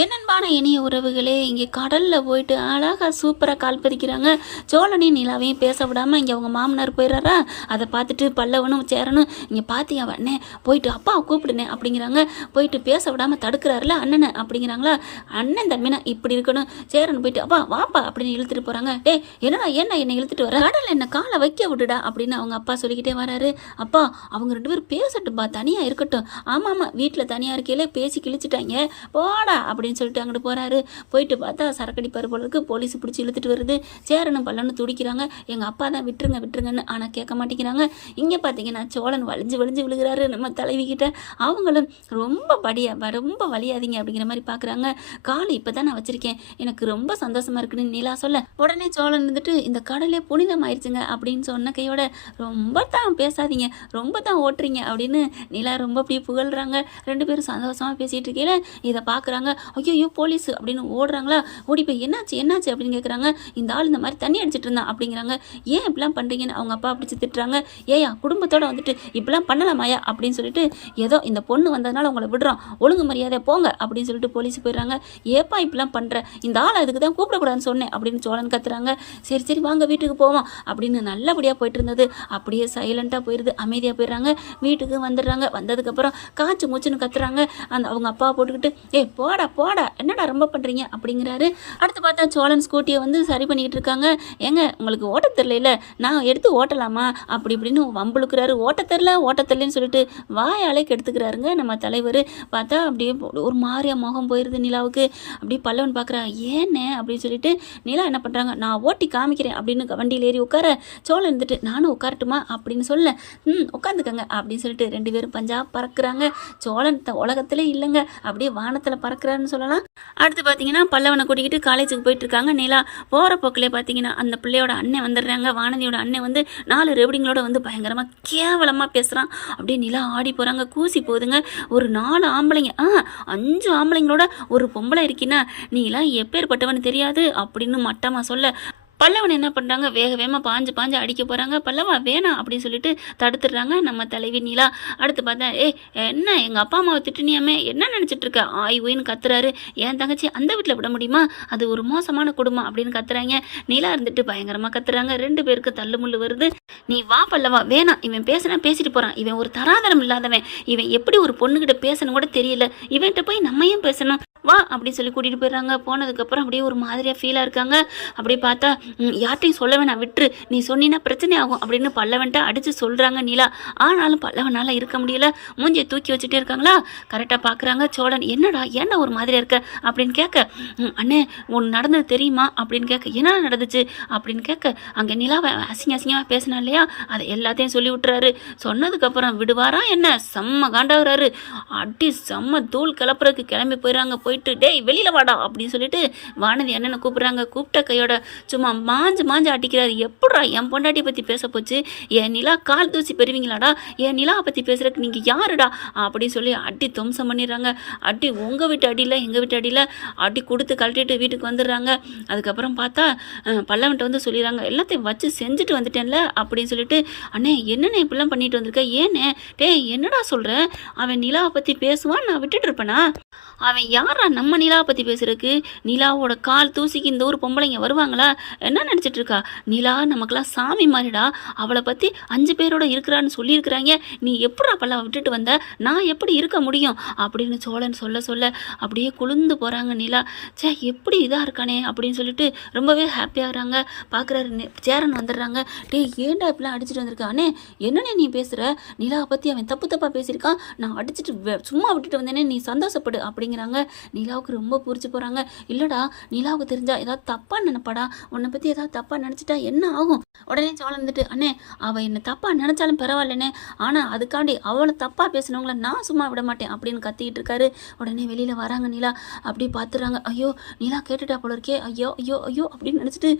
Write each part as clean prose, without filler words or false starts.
என்னன்பான இனிய உறவுகளே, இங்கே கடலில் போயிட்டு அழகாக சூப்பராக கால் பதிக்கிறாங்க. சோழனையும் நிலாவையும் பேச விடாமல் இங்கே அவங்க மாமனார் போயிடுறாரா. அதை பார்த்துட்டு பல்லவனும் சேரனும் இங்கே பார்த்தியா அண்ணே போயிட்டு அப்பாவை கூப்பிடுனே அப்படிங்கிறாங்க. போயிட்டு பேச விடாமல் தடுக்கிறாருல அண்ணனை அப்படிங்கிறாங்களா. அண்ணன் தம்பினா இப்படி இருக்கணும். சேரன் போயிட்டு அப்பா வாப்பா அப்படின்னு இழுத்துட்டு போகிறாங்க. டே என்னடா என்னை இழுத்துட்டு வர, கடலில் என்ன காலை வைக்க விட்டுடா அப்படின்னு அவங்க அப்பா சொல்லிக்கிட்டே வராரு. அப்பா அவங்க 2 பேரும் பேசட்டும்பா, தனியாக இருக்கட்டும். ஆமாம் வீட்டில் தனியாக இருக்கையிலே பேசி கிழிச்சிட்டாங்க, போடா அப்படின்னு சொல்லிட்டு அங்கிட்டு போகிறாரு. போயிட்டு பார்த்தா சரக்கடிப்பார் போல இருக்கு. போலீஸ் பிடிச்சி இழுத்துட்டு வருது. சேரனும் பல்லன்னு துடிக்கிறாங்க. எங்கள் அப்பா தான் விட்டுருங்கன்னு. ஆனால் கேட்க மாட்டேங்கிறாங்க. இங்கே பார்த்தீங்கன்னா சோழன் வலிஞ்சு விழுகிறாரு நம்ம தலைவிக்கிட்ட. அவங்களும் ரொம்ப வலியாதீங்க அப்படிங்கிற மாதிரி பார்க்குறாங்க. காலை இப்போ தான் நான் வச்சுருக்கேன், எனக்கு ரொம்ப சந்தோஷமாக இருக்குன்னு நிலா சொல்ல, உடனே சோழன் வந்துட்டு இந்த கடலே புனிதமாயிருச்சுங்க அப்படின்னு சொன்ன கையோட ரொம்ப தான் பேசாதீங்க, ரொம்ப தான் ஓட்டுறீங்க அப்படின்னு நிலா ரொம்ப அப்படியே புகழ்கிறாங்க. 2 பேரும் சந்தோஷமாக பேசிகிட்டு இருக்கையில இதை பார்க்குறாங்க. ஐயோ போலீஸ் அப்படின்னு ஓடுறாங்களா. ஓடி போய் என்னாச்சு அப்படின்னு கேட்குறாங்க. இந்த ஆள் இந்த மாதிரி தண்ணி அடிச்சிட்டு இருந்தான் அப்படிங்கிறாங்க. ஏன் இப்படிலாம் பண்ணுறீங்கன்னு அவங்க அப்பா பிடிச்சி திட்டுறாங்க. ஏயா குடும்பத்தோடு வந்துட்டு இப்படிலாம் பண்ணலாமாயா அப்படின்னு சொல்லிட்டு, ஏதோ இந்த பொண்ணு வந்ததுனால உங்களை விடுறோம், ஒழுங்கு மரியாதை போங்க அப்படின்னு சொல்லிட்டு போலீஸ் போயிடுறாங்க. ஏப்பா இப்படிலாம் பண்ணுற, இந்த ஆள் அதுக்கு தான் கூப்பிடக்கூடாதுன்னு சொன்னேன் அப்படின்னு சோழன் கத்துறாங்க. சரி வாங்க வீட்டுக்கு போவோம் அப்படின்னு நல்லபடியாக போயிட்டு இருந்தது அப்படியே சைலண்ட்டாக போயிடுது. அமைதியாக போயிடுறாங்க. வீட்டுக்கு வந்துடுறாங்க. வந்ததுக்கப்புறம் காய்ச்சி மூச்சுன்னு கத்துறாங்க. அவங்க அப்பா போட்டுக்கிட்டு போடா என்னடா ரொம்ப பண்ணுறீங்க அப்படிங்கிறாரு. அடுத்து பார்த்தா சோழன் ஸ்கூட்டியை வந்து சரி பண்ணிக்கிட்டு இருக்காங்க. ஏங்க உங்களுக்கு ஓட்ட தெரியல, நான் எடுத்து ஓட்டலாமா அப்படி இப்படின்னு வம்புழுக்கிறாரு. ஓட்ட தெரியலன்னு சொல்லிட்டு வாயாலே கெடுத்துக்கிறாருங்க நம்ம தலைவர். பார்த்தா அப்படியே ஒரு மாதிரியா முகம் போயிடுது நிலாவுக்கு. அப்படியே பல்லவன் பார்க்குறா. ஏன்னே அப்படின்னு சொல்லிட்டு நிலா என்ன பண்ணுறாங்க, நான் ஓட்டி காமிக்கிறேன் அப்படின்னு வண்டியில் ஏறி உட்கார, சோழன் இருந்துட்டு நானும் உட்காரட்டுமா அப்படின்னு சொல்ல, உட்காந்துக்கங்க அப்படின்னு சொல்லிட்டு 2 பேரும் பஞ்சாப் பறக்குறாங்க. சோழன் உலகத்திலே இல்லைங்க, அப்படியே வானத்தில் பறக்கிறாருன்னு சொல்லலாம். அடுத்து பார்த்தீங்கன்னா பல்லவனை கூட்டிக்கிட்டு காலேஜுக்கு போயிட்டு இருக்காங்க நிலா. போகிற போக்கிலே பார்த்தீங்கன்னா அந்த பிள்ளையோட அண்ணன் வந்துடுறாங்க. வானதியோட அண்ணன் வந்து 4 ரெவடிங்களோட வந்து பயங்கரமாக கேவலமாக பேசுகிறான். அப்படியே நிலா ஆடி போகிறாங்க. கூசி போகுதுங்க. ஒரு 4 ஆம்பளைங்க 5 ஆம்பளைங்களோட ஒரு பொம்பளை இருக்கினா நீலாம் எப்பேற்பட்டவன்னு தெரியாது அப்படின்னு மட்டமாக சொல்ல, பல்லவன் என்ன பண்ணுறாங்க, வேகமாக பாஞ்சு அடிக்க போகிறாங்க. பல்லவா வேணாம் அப்படின்னு சொல்லிட்டு தடுத்துடுறாங்க நம்ம தலைவி நிலா. அடுத்து பார்த்தா என்ன எங்கள் அப்பா அம்மாவை திட்டுனியாமே, என்ன நினச்சிட்டு இருக்க ஆய்வுன்னு கத்துறாரு. என் தங்கச்சி அந்த வீட்டில் விட முடியுமா, அது ஒரு மோசமான குடும்பம் அப்படின்னு கத்துறாங்க. நிலா இருந்துட்டு பயங்கரமாக கத்துறாங்க. 2 பேருக்கு தள்ளுமுள்ளு வருது. நீ வா பல்லவா, வேணாம் இவன் பேசிட்டு போகிறான், இவன் ஒரு தராதரம் இல்லாதவன், இவன் எப்படி ஒரு பொண்ணுகிட்ட பேசணும் கூட தெரியல, இவன்கிட்ட போய் நம்ம ஏன் பேசணும், வா அப்படின்னு சொல்லி கூட்டிகிட்டு போயிடுறாங்க. போனதுக்கப்புறம் அப்படியே ஒரு மாதிரியாக ஃபீலாக இருக்காங்க. அப்படி பார்த்தா யார்ட்டையும் சொல்ல வேணாம், விட்டுரு, நீ சொன்னீன்னா பிரச்சனை ஆகும் அப்படின்னு பல்லவன்ட்ட அடித்து சொல்கிறாங்க நிலா. ஆனாலும் பல்லவனால் இருக்க முடியல. மூஞ்சியை தூக்கி வச்சுட்டே இருக்காங்களா. கரெக்டாக பார்க்குறாங்க. சோழன் ஏன்டா ஒரு மாதிரியாக இருக்க அப்படின்னு கேட்க, அண்ணே ஒன்று நடந்தது தெரியுமா அப்படின்னு கேட்க, என்ன நடந்துச்சு அப்படின்னு கேட்க, அங்கே நிலாவை அசிங்கமாக பேசினா இல்லையா, அதை எல்லாத்தையும் சொல்லி விட்டுறாரு. சொன்னதுக்கப்புறம் விடுவாரா என்ன, செம்ம காண்டாகிறாரு. அடி செம்ம தூள் கிளப்புறதுக்கு கிளம்பி போயிடறாங்க. போயிட்டு டேய் வெளியில் வாடா அப்படின்னு சொல்லிட்டு வானதி அண்ணனை கூப்பிட்றாங்க. கூப்பிட்ட கையோட சும்மா மாஞ்சு அடிக்கிறாரு. எப்படா என் பொண்டாட்டியை பற்றி பேச போச்சு, என் நிலா கால் தூசி பெறுவீங்களாடா, என் நிலாவை பற்றி பேசுறதுக்கு நீங்கள் யாருடா அப்படின்னு சொல்லி அடி துவம்சம் பண்ணிடுறாங்க. அடி உங்கள் வீட்டு அடியில் எங்கள் வீட்டு அடியில் அடி கொடுத்து கழட்டிட்டு வீட்டுக்கு வந்துடுறாங்க. அதுக்கப்புறம் பார்த்தா பல்லவன்ட்ட வந்து சொல்லிடுறாங்க, எல்லாத்தையும் வச்சு செஞ்சுட்டு வந்துட்டேன்ல அப்படின்னு சொல்லிட்டு, அண்ணே என்னென்ன இப்படிலாம் பண்ணிட்டு வந்திருக்க, ஏன்னே டேய் என்னடா சொல்கிற, அவன் நிலாவை பற்றி பேசுவான் நான் விட்டுட்டு இருப்பேனா, அவன் யாரா நம்ம நிலாவை பற்றி பேசுறதுக்கு, நிலாவோட கால் தூசிக்கு இந்த ஊர் பொம்பளைங்க வருவாங்களா, என்ன நினச்சிட்டு இருக்கா, நிலா நமக்கெல்லாம் சாமி மாதிரிடா, அவளை பற்றி 5 பேரோட இருக்கிறான்னு சொல்லியிருக்கிறாங்க, நீ எப்படா பல்லவ விட்டுட்டு வந்த, நான் எப்படி இருக்க முடியும் அப்படின்னு சோழன் சொல்ல அப்படியே குளிர்ந்து போகிறாங்க நிலா. எப்படி இதாக இருக்கானே அப்படின்னு சொல்லிட்டு ரொம்பவே ஹாப்பியாகிறாங்க. பார்க்குறாரு சேரன் வந்துடுறாங்க. ஏன்டா இப்படிலாம் அடிச்சுட்டு வந்திருக்கானே, என்னன்னே நீ பேசுகிற, நிலாவை பற்றி அவன் தப்பாக பேசியிருக்கான், நான் அடிச்சுட்டு சும்மா விட்டுட்டு வந்தேனே, நீ சந்தோஷப்படு அப்படிங்கிறாங்க. நிலாவுக்கு ரொம்ப புரிச்சு போகிறாங்க. இல்லைடா நிலாவுக்கு தெரிஞ்சா ஏதாவது தப்பாக நினைப்பாடா, உன்னை பற்றி ஏதாவது தப்பாக நினச்சிட்டா என்ன ஆகும். உடனே சோழன் வந்துட்டு, அண்ணே அவள் என்னை தப்பாக நினச்சாலும் பரவாயில்லண்ணே, ஆனால் அதுக்காண்டி அவளை தப்பாக பேசினவங்கள நான் சும்மா விட மாட்டேன் அப்படின்னு கத்திக்கிட்டு இருக்காரு. உடனே வெளியில் வராங்க நிலா. அப்படி பார்த்துறாங்க. ஐயோ நிலா கேட்டுட்டா போல இருக்கே, ஐயோ அப்படின்னு நினச்சிட்டு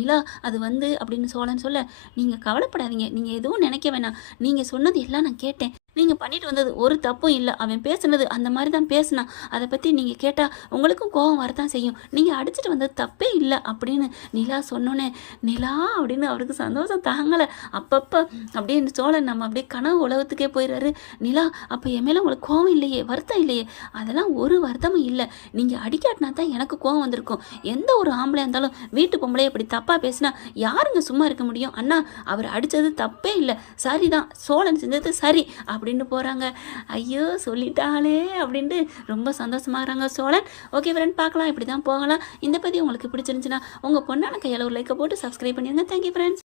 நிலா அது வந்து அப்படின்னு சோழன் சொல்ல, நீங்கள் கவலைப்படாதீங்க, நீங்கள் எதுவும் நினைக்க வேணாம், நீங்கள் சொன்னது எல்லாம் நான் கேட்டேன், நீங்கள் பண்ணிட்டு வந்தது ஒரு தப்பும் இல்லை. அவன் பேசுனது அந்த மாதிரி தான் பேசினான். அதை பற்றி நீங்கள் கேட்டால் உங்களுக்கும் கோவம் வரத்தான் செய்யும். நீங்கள் அடிச்சிட்டு வந்தது தப்பே இல்லை அப்படின்னு நிலா சொன்னோன்னே, நிலா அப்படின்னு அவருக்கு சந்தோஷம் தாங்கலை. அப்பப்போ அப்படியே இந்த சோழன் நம்ம அப்படியே கனவு உலகத்துக்கே போயிடுறாரு. நிலா, அப்போ என் மேலே உங்களுக்கு கோவம் இல்லையே, வருத்தம் இல்லையே? அதெல்லாம் ஒரு வருத்தமும் இல்லை. நீங்கள் அடிக்காட்டினா தான் எனக்கு கோவம் வந்திருக்கும். எந்த ஒரு ஆம்பளையாக இருந்தாலும் வீட்டு பொம்பளையை அப்படி தப்பாக பேசினா யாருங்க சும்மா இருக்க முடியும்? அண்ணா, அவர் அடித்தது தப்பே இல்லை, சரிதான், சோழன் செஞ்சது சரி அப்படின்னு போகிறாங்க. ஐயோ சொல்லிட்டாளே அப்படின்ட்டு ரொம்ப சந்தோஷமாகறாங்க சோழன். ஓகே ஃப்ரெண்ட், பார்க்கலாம், இப்படி தான் போகலாம். இந்த பதிவு உங்களுக்கு பிடிச்சிருந்துச்சுன்னா உங்கள் பொண்ணான கையால் ஒரு லைக்கை போட்டு சப்ஸ்கிரைப் பண்ணிடுங்க. Thank you friends.